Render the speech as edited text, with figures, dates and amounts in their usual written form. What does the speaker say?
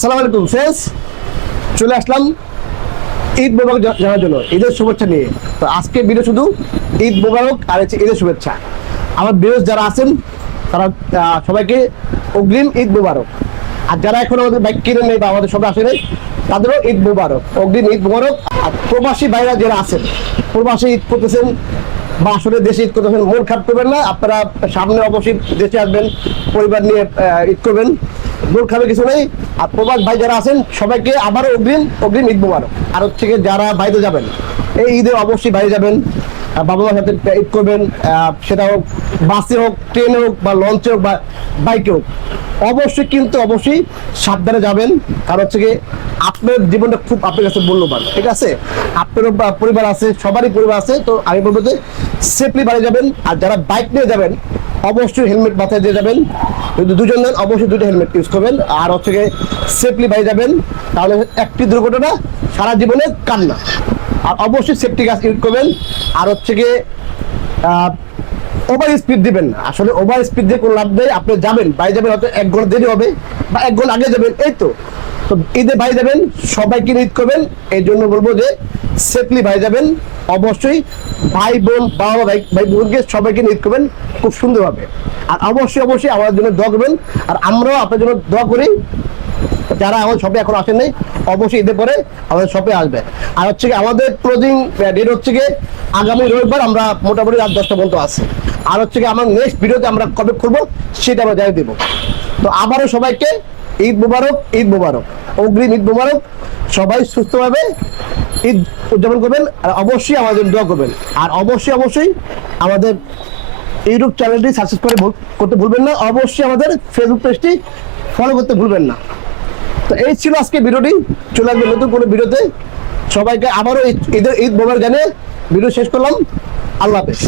আসসালামু আলাইকুম ফ্রেন্ডস, চলে আসলাম ঈদ মোবারক জানার জন্য, ঈদের শুভেচ্ছা নিয়ে। তো আজকে ভিডিও শুধু ঈদ মোবারক আর হচ্ছে ঈদের শুভেচ্ছা। আমার ভিউয়ার্স যারা আছেন তারা সবাইকে অগ্রিম ঈদ মোবারক। আর যারা এখন আমাদের বাইক কিনে নেই বা আমাদের সবাই আসে নেই তাদেরও ঈদ মোবারক, অগ্রিম ঈদ মোবারক। আর প্রবাসী ভাইরা যারা আছেন, প্রবাসী ঈদ করতেছেন বা আসলে দেশে ঈদ করতেছেন, মন খারাপ করবেন না। আপনারা সামনে অবশ্যই দেশে আসবেন, পরিবার নিয়ে ঈদ করবেন, দূর খাবে কিছু নেই। আর প্রবাস ভাই যারা আছেন সবাইকে আবারও অগ্রিম ঈদ মোবারক। আর হচ্ছে যারা বাইরে যাবেন এই ঈদে অবশ্যই বাইরে যাবেন, বাবা মার সাথে ঈদ করবেন, সেটা হোক বাসে হোক, ট্রেনে হোক বা লঞ্চে হোক বা বাইকে হোক, অবশ্যই কিন্তু অবশ্যই সাবধানে যাবেন। কারণ হচ্ছে আপনার জীবনটা খুব আপনার কাছে মূল্যবান, ঠিক আছে? আপনারও পরিবার আছে, সবারই পরিবার আছে। তো আমি বলবো যে সেফলি বাড়ি যাবেন। আর যারা বাইক নিয়ে যাবেন অবশ্যই হেলমেট মাথায় দিয়ে যাবেন। যদি দুজন নেন অবশ্যই দুটো হেলমেট ইউজ করবেন। আর হচ্ছে সেফলি বাড়ি যাবেন, তাহলে একটি দুর্ঘটনা সারা জীবনে কান্না। আর অবশ্যই সেফটি গাছ ইউজ করবেন। আর হচ্ছে ওভার স্পিড দিবেন না। আসলে ওভার স্পিড দিয়ে কোনো লাভ নেই। আপনি যাবেন, বাইরে যাবেন, হয়তো 1 ঘন্টা দেরি হবে বা 1 ঘন্টা আগে যাবেন, এই তো। তো ঈদে বাইরে যাবেন, সবাইকে ঈদ করবেন। এই জন্য বলবো যে সেফলি বাইরে যাবেন। অবশ্যই ভাই বোন, বাবা ভাই বোনকে সবাইকে ঈদ করবেন খুব সুন্দরভাবে। আর অবশ্যই আমাদের জন্য দোয়া করবেন। আর আমরাও আপনার জন্য দোয়া করি। যারা আমার শপে এখন আসেন নাই অবশ্যই ঈদের পরে আমাদের শপে আসবে। আর হচ্ছে আমাদের ক্লোজিং ডেট হচ্ছে আগামী রবিবার, আমরা মোটামুটি রাত 10টা পর্যন্ত আছে। আর হচ্ছে আমার নেক্সট ভিডিওতে আমরা কবে খুলবো সেটা আমরা জানিয়ে দেবো। তো আবারও সবাইকে ঈদ মুবারক, ঈদ মুবারক, অগ্রিম ঈদ মুবারক। সবাই সুস্থভাবে ঈদ উদযাপন করবেন। আর অবশ্যই আমাদের দোয়া করবেন। আর অবশ্যই আমাদের ইউটিউব চ্যানেলটি সাবস্ক্রাইব করতে ভুলবেন না। অবশ্যই আমাদের ফেসবুক পেজটি ফলো করতে ভুলবেন না। তো এই ছিল আজকে ভিডিওটি। চলে আসবে নতুন কোনো ভিডিওতে। সবাইকে আবারও ঈদ মোবারক জানিয়ে ভিডিও শেষ করলাম। আল্লাহ হাফেজ।